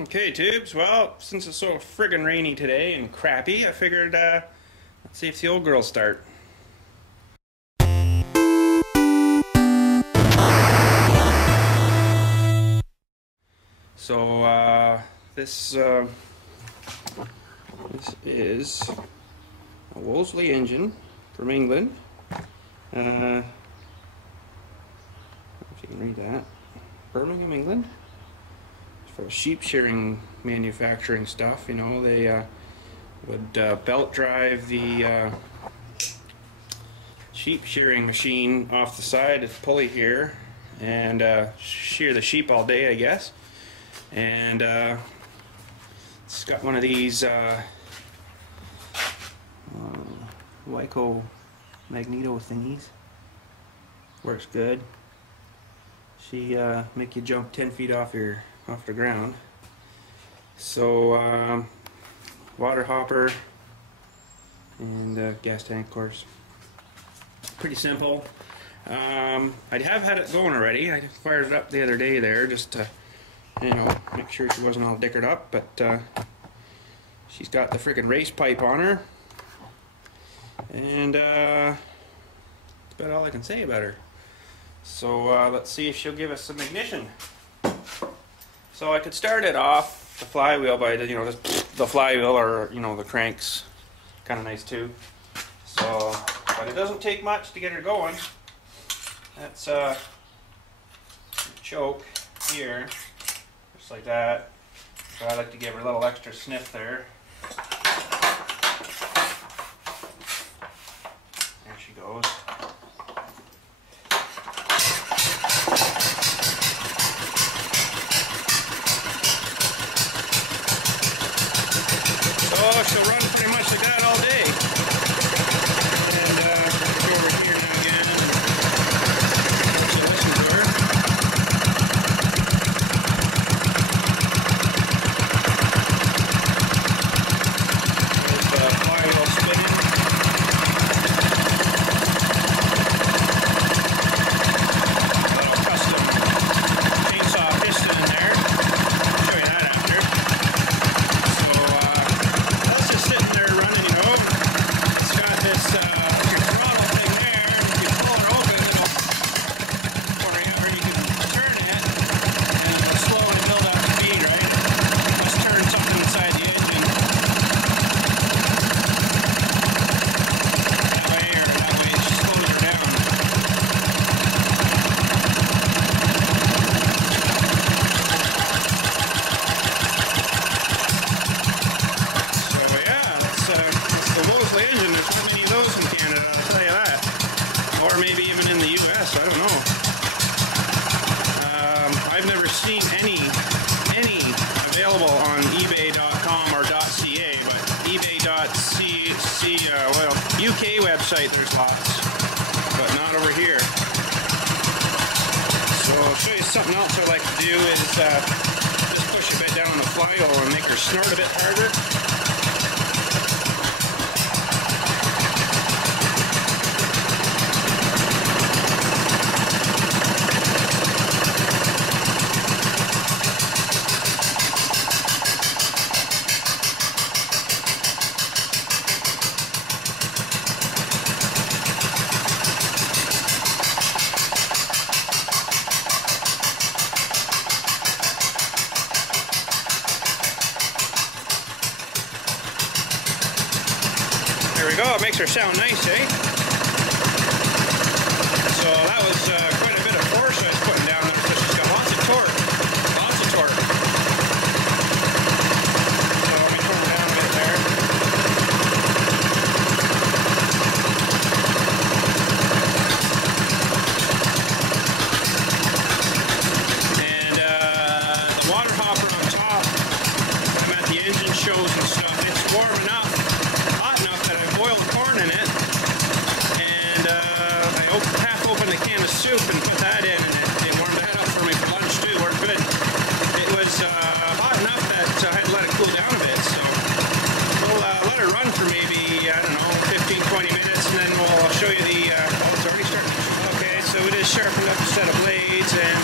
Okay, tubes. Well, since it's so friggin' rainy today and crappy, I figured let's see if the old girls start. So this is a Wolsley engine from England. I don't know if you can read that. Birmingham, England. For sheep shearing manufacturing stuff, you know, they would belt drive the sheep shearing machine off the side of the pulley here and shear the sheep all day, I guess. And it's got one of these Wyco magneto thingies. Works good. She make you jump 10 feet off the ground. So water hopper and gas tank, of course. Pretty simple. I have had it going already. I fired it up the other day there just to, you know, make sure she wasn't all dickered up, but she's got the freaking race pipe on her, and that's about all I can say about her. So let's see if she'll give us some ignition. So I could start it off the flywheel by the, you know, the flywheel, or you know, the crank's kind of nice too. So, but it doesn't take much to get her going. That's choke here, just like that. So I like to give her a little extra sniff there. There she goes. Oh, she'll run pretty much like that all day. And go over here now again. So listen to her. There's the flywheel spinning. Little custom chainsaw piston in there. I'll show you that after. That's just sitting there running, you know. It's got this throttle thing there. You can pull it open, it'll, or you can turn it, and it'll slowly build up speed, right? Let's turn something inside the engine. That way, or that way, it just slows her down. So yeah, that's the Wolsley engine. There's not many of those in Canada, I'll tell you that. Or maybe even in the US, I don't know. I've never seen any available on eBay.com or .ca, but eBay.cc, well, UK website there's lots, but not over here. So I'll show you something else I like to do is just push a bit down on the flywheel and make her snort a bit harder. There we go, it makes her sound nice, eh? So that was quite a bit of force I was putting down there, so she's got lots of torque. Lots of torque. So let me turn her down a bit there. And the water hopper on top, I'm at the engine shows and stuff, it's warm enough. Boiled corn in it, and I half opened a can of soup and put that in, and it warmed that up for me for lunch too. Worked good. It was hot enough that I had to let it cool down a bit, so we'll let it run for maybe, I don't know, 15-20 minutes, and then we'll show you the oh, it's already starting. Okay, so we just sharpened up a set of blades and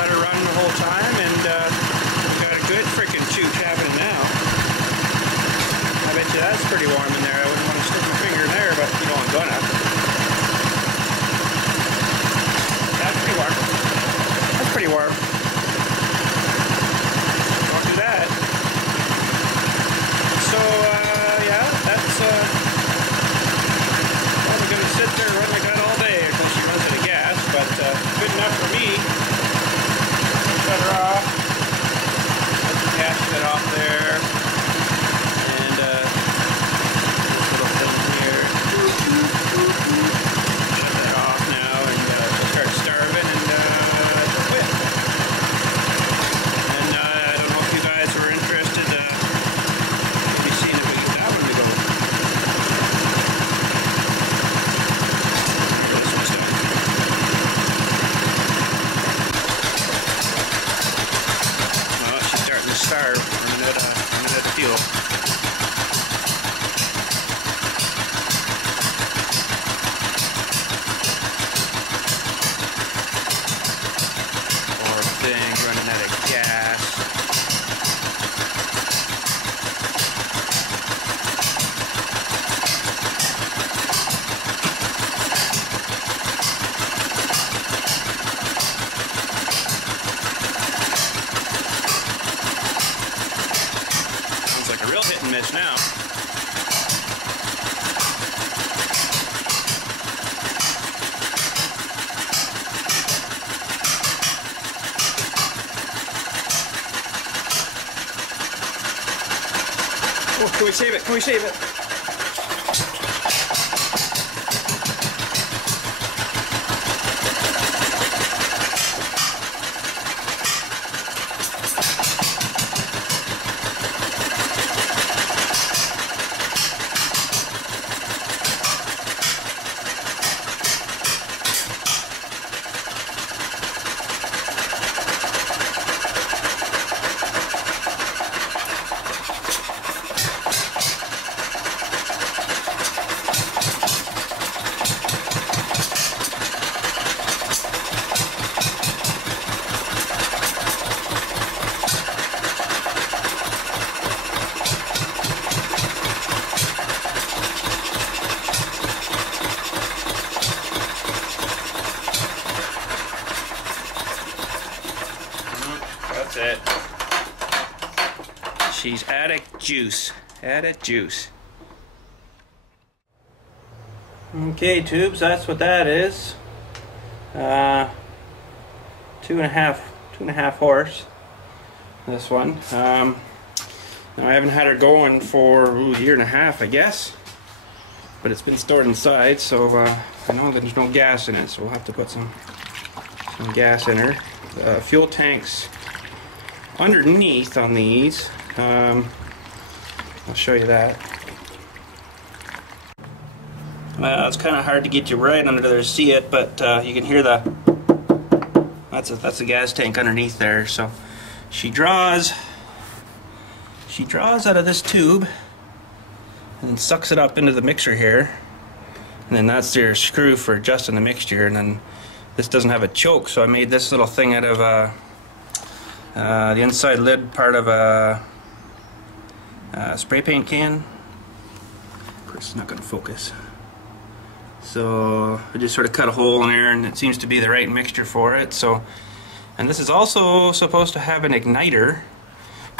let it run the whole time, and we got a good freaking shoot happening now. I bet you that's pretty warm in there. I wouldn't want to stick my finger in there, but you know I'm gonna. That's pretty warm. That's pretty warm. Don't do that. So, yeah, that's, well, I'm gonna sit there and run like that all day until she runs out of gas, but, good enough for me. Shut her off. Let the gas get off there. And, this little thing here. Shut that off now and, start starving and, quit. And, I don't know if you guys were interested, maybe seeing if we get that one to go. This one's done. Well, she's starting to starve. Running out of fuel. Poor thing, running out of gas. Sounds like a real hit and miss now. Oh, can we save it? Can we save it? That's it. She's out of juice. Out of juice. Okay, tubes, that's what that is. 2.5 horse. This one. Now I haven't had her going for a year and a half, I guess. But it's been stored inside, so I know there's no gas in it, so we'll have to put some gas in her. Fuel tanks underneath on these. I'll show you that. Well, it's kind of hard to get you right under there to see it, but you can hear the. That's a gas tank underneath there. So she draws out of this tube and sucks it up into the mixer here, and then that's your screw for adjusting the mixture. And then this doesn't have a choke, so I made this little thing out of the inside lid part of a spray paint can. Of course, it's not going to focus. So I just sort of cut a hole in there, and it seems to be the right mixture for it. So, and this is also supposed to have an igniter,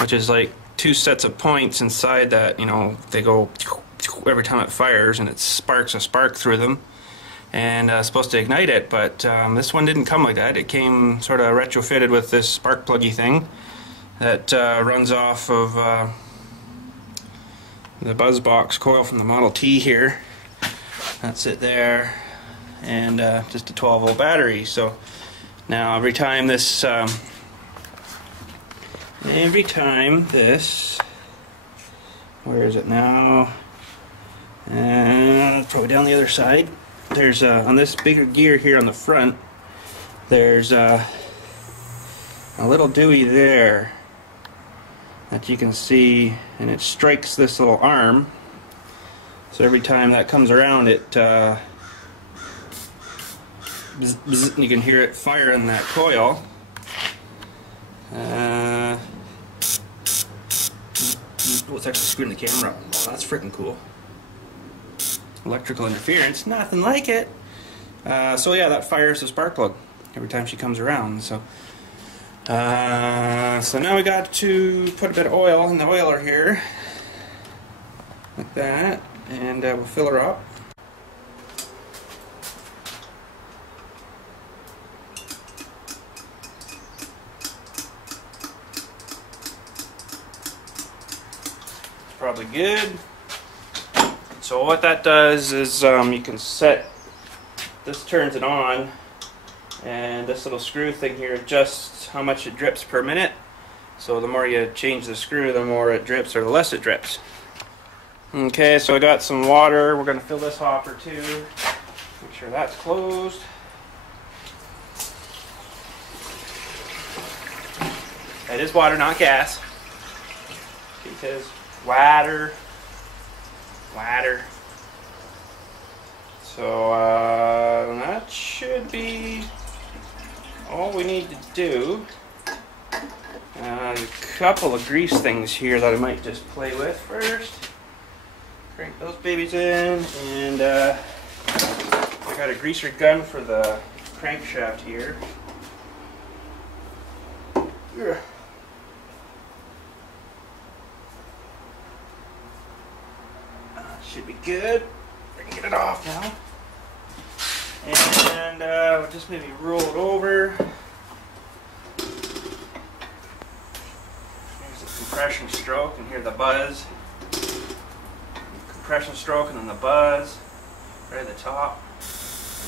which is like 2 sets of points inside that, you know, they go every time it fires, and it sparks a spark through them, and supposed to ignite it. But this one didn't come like that. It came sort of retrofitted with this spark pluggy thing that runs off of the buzz box coil from the Model T here. That's it there, and just a 12-volt battery. So now every time this where is it now? And probably down the other side. There's on this bigger gear here on the front, there's a little dewey there that you can see, and it strikes this little arm. So every time that comes around, it bzz, bzz, you can hear it fire in that coil. Oh, it's actually screwing the camera up. Oh, that's freaking cool. Electrical interference, nothing like it. So yeah, that fires the spark plug every time she comes around. So so now we got to put a bit of oil in the oiler here, like that, and we'll fill her up. Probably good. So what that does is you can set, this turns it on, and this little screw thing here adjusts how much it drips per minute. So the more you change the screw, the more it drips or the less it drips. Okay, so I got some water. We're going to fill this hopper too. Make sure that's closed. It is water, not gas. Because water. So that should be all we need to do. A couple of grease things here that I might just play with first. Crank those babies in, and I got a greaser gun for the crankshaft here. Should be good. We can get it off now. And we'll just maybe roll it over. There's the compression stroke, and hear the buzz. Compression stroke, and then the buzz right at the top.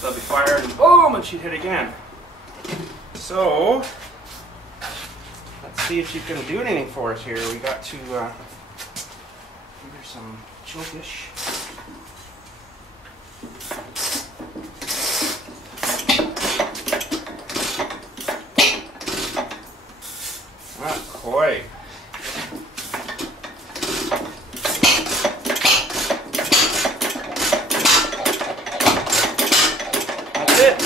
They'll be fired, and boom, and she'd hit again. So let's see if she can do anything for us here. We got to give her some chokish. Not quite. That's it.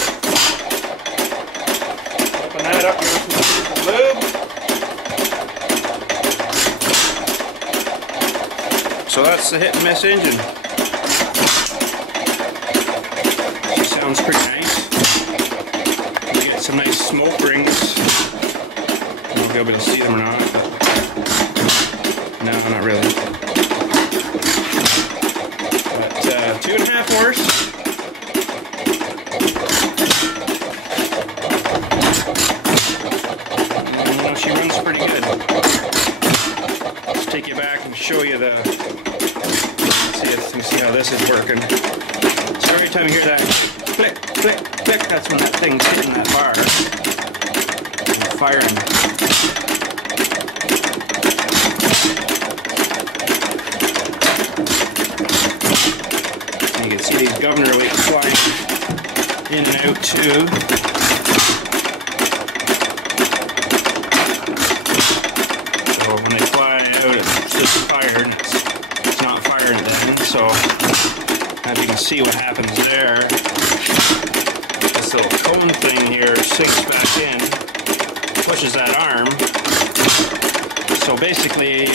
Open that up, give her some lube. So that's the hit and miss engine. She sounds pretty nice. We get some nice smoke rings. I don't know if you'll be able to see them or not. No, not really. But 2.5 horse. She runs pretty good. Let's take you back and show you the. Let me see how this is working. So every time you hear that click, click, click, that's when that thing's hitting that bar and firing. And you can see these governor weights flying in and out too. So when they fly out, it's just fired. It's not firing then. So as you can see what happens there, this little cone thing here sinks back in, pushes that arm. So basically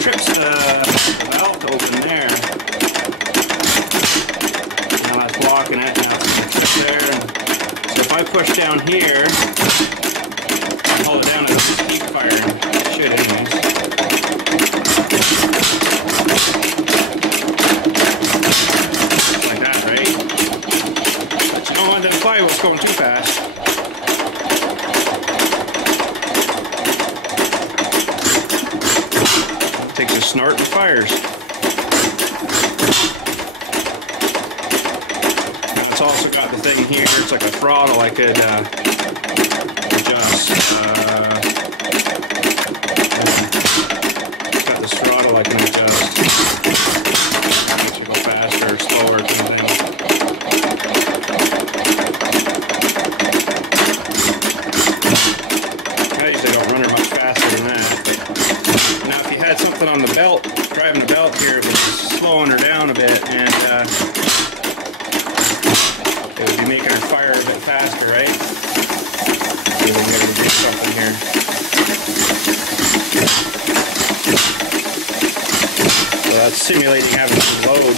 trips the valve open there. Now that's blocking it. Now it's there. So if I push down here, hold it down, it'll just keep firing. It should anyways. Like that, right? But you don't want the flywheel's going too fast. It takes a snort and fires. And it's also got the thing here, it's like a throttle I could adjust. It's got this throttle I can adjust. Makes it go faster or slower or something. I usually don't run her much faster than that. Now if you had something on the belt, driving the belt here, it would be slowing her down a bit, and it would be making her fire a bit faster, right? See if we can get her to do something here. simulating having to load.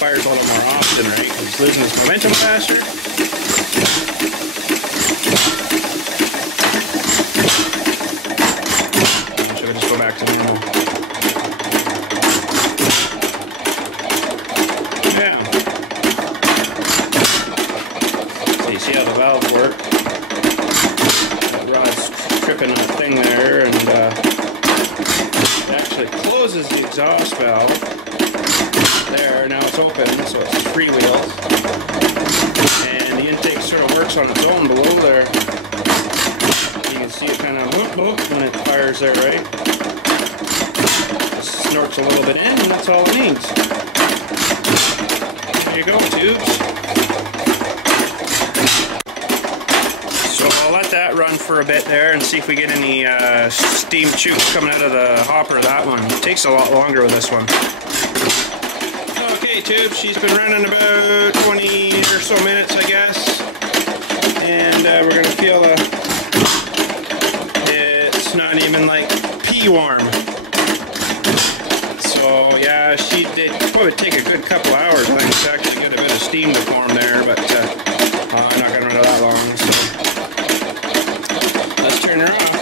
Fires a little more often, right? Because it's losing its momentum faster. Should I just go back to normal? Yeah. So you see how the valves work? That rod's tripping that thing there, and it actually closes the exhaust valve. There, now it's open, so it's freewheel. And the intake sort of works on its own below there. You can see it kind of when it fires there, right? It snorts a little bit in, and that's all it needs. There you go, tubes. So I'll let that run for a bit there and see if we get any steam chutes coming out of the hopper of that one. It takes a lot longer with this one. Okay, tube, she's been running about 20 or so minutes, I guess. And we're going to feel it's not even like pea warm. So yeah, she did probably take a good couple hours. I think it's actually get a bit of steam to form there, but I'm not going to run it that long. So let's turn her off.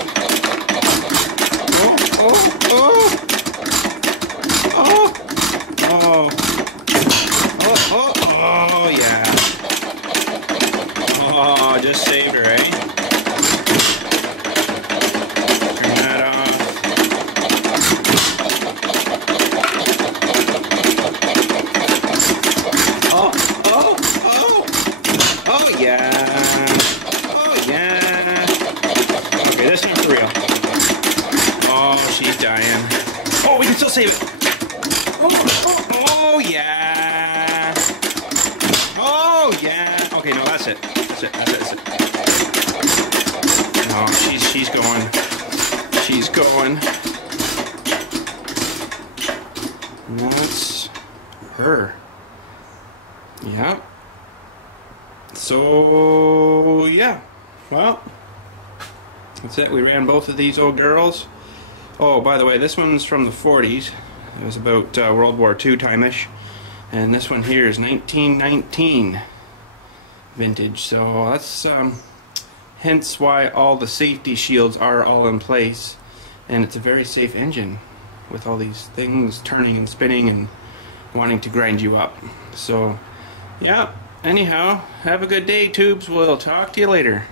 Oh yeah. Oh, just saved her, eh? Turn that off. Oh yeah. Oh yeah. Okay, this time for real. Oh, she's dying. Oh, we can still save it. Oh yeah. Oh yeah. Okay, no, that's it. That's it. That's it. No, she's going. She's going. And that's her. Yeah. So yeah. Well, that's it. We ran both of these old girls. Oh, by the way, this one's from the 40s. It was about World War II time-ish. And this one here is 1919 vintage. So that's hence why all the safety shields are all in place. And it's a very safe engine with all these things turning and spinning and wanting to grind you up. So, yeah. Anyhow, have a good day, tubes. We'll talk to you later.